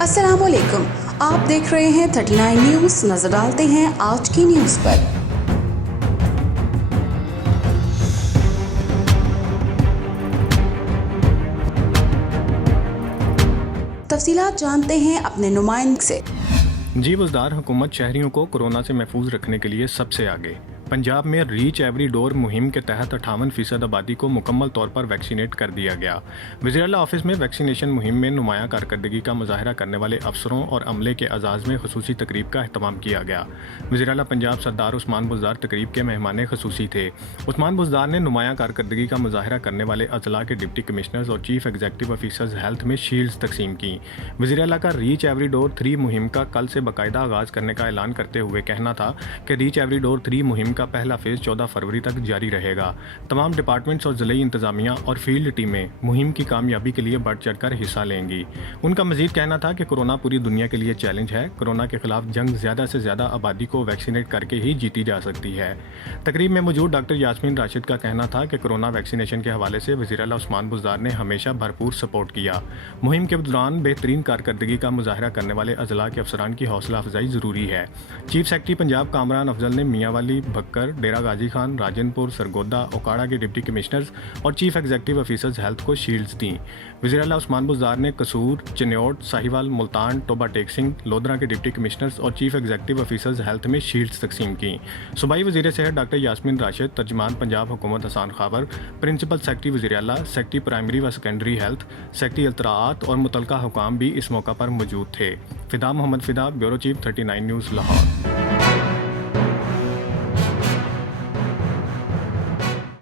السلام علیکم، آپ دیکھ رہے ہیں 39 نیوز۔ نظر ڈالتے ہیں آج کی نیوز پر۔ تفصیلات جانتے ہیں اپنے نمائندے سے۔ جی وزدار حکومت شہریوں کو کورونا سے محفوظ رکھنے کے لیے سب سے آگے۔ پنجاب میں ریچ ایوری ڈور مہم کے تحت 58% آبادی کو مکمل طور پر ویکسینیٹ کر دیا گیا۔ وزیراعلیٰ آفس میں ویکسینیشن مہم میں نمایاں کارکردگی کا مظاہرہ کرنے والے افسروں اور عملے کے اعزاز میں خصوصی تقریب کا اہتمام کیا گیا۔ وزیراعلیٰ پنجاب سردار عثمان بزدار تقریب کے مہمان خصوصی تھے۔ عثمان بزدار نے نمایاں کارکردگی کا مظاہرہ کرنے والے اضلاع کے ڈپٹی کمشنرز اور چیف ایگزیکٹو آفیسرز ہیلتھ میں شیلڈز تقسیم کیں۔ وزیراعلیٰ کا ریچ ایوری ڈور 3 مہم کا کل سے باقاعدہ آغاز کرنے کا اعلان کرتے ہوئے کہنا تھا کہ ریچ ایوری ڈور 3 مہم کا پہلا فیز 14 فروری تک جاری رہے گا۔ تمام ڈپارٹمنٹس اور ضلعی انتظامیہ اور فیلڈ ٹیمیں مہم کی کامیابی کے لیے بڑھ چڑھ کر حصہ لیں گی۔ ان کا مزید کہنا تھا کہ کورونا پوری دنیا کے لیے چیلنج ہے۔ کورونا کے خلاف جنگ زیادہ سے زیادہ آبادی کو ویکسینیٹ کر کے ہی جیتی جا سکتی ہے۔ تقریب میں موجود ڈاکٹر یاسمین راشد کا کہنا تھا کہ کورونا ویکسینیشن کے حوالے سے وزیراعلیٰ عثمان بزدار نے ہمیشہ بھرپور سپورٹ کیا۔ مہم کے دوران بہترین کارکردگی کا مظاہرہ کرنے والے اضلاع کے افسران کی حوصلہ افزائی ضروری ہے۔ چیف سیکرٹری پنجاب کامران افضل نے میاں والی، بھکر، ڈیرہ غازی خان، راجن پور، سرگودا، اوکاڑا کے ڈپٹی کمشنرز اور چیف ایگزیکٹو آفیسرز ہیلتھ کو شیلڈز دیں۔ وزیراعلیٰ عثمان بزدار نے قصور، چنیوٹ، ساہیوال، ملتان، ٹوبہ ٹیک سنگھ، لودھرا کے ڈپٹی کمشنرز اور چیف ایگزیکٹو آفیسرز ہیلتھ میں شیلڈز تقسیم کیں۔ صوبائی وزیر صحت ڈاکٹر یاسمین راشد، ترجمان پنجاب حکومت حسان خاور، پرنسپل سیکرٹری وزیراعلیٰ، سیکرٹری پرائمری و سیکنڈری ہیلتھ، سیکرٹری اطلاعات اور متعلقہ حکام بھی اس موقع پر موجود تھے۔ فدا محمد فدا، بیورو چیف 39 نیوز، لاہور۔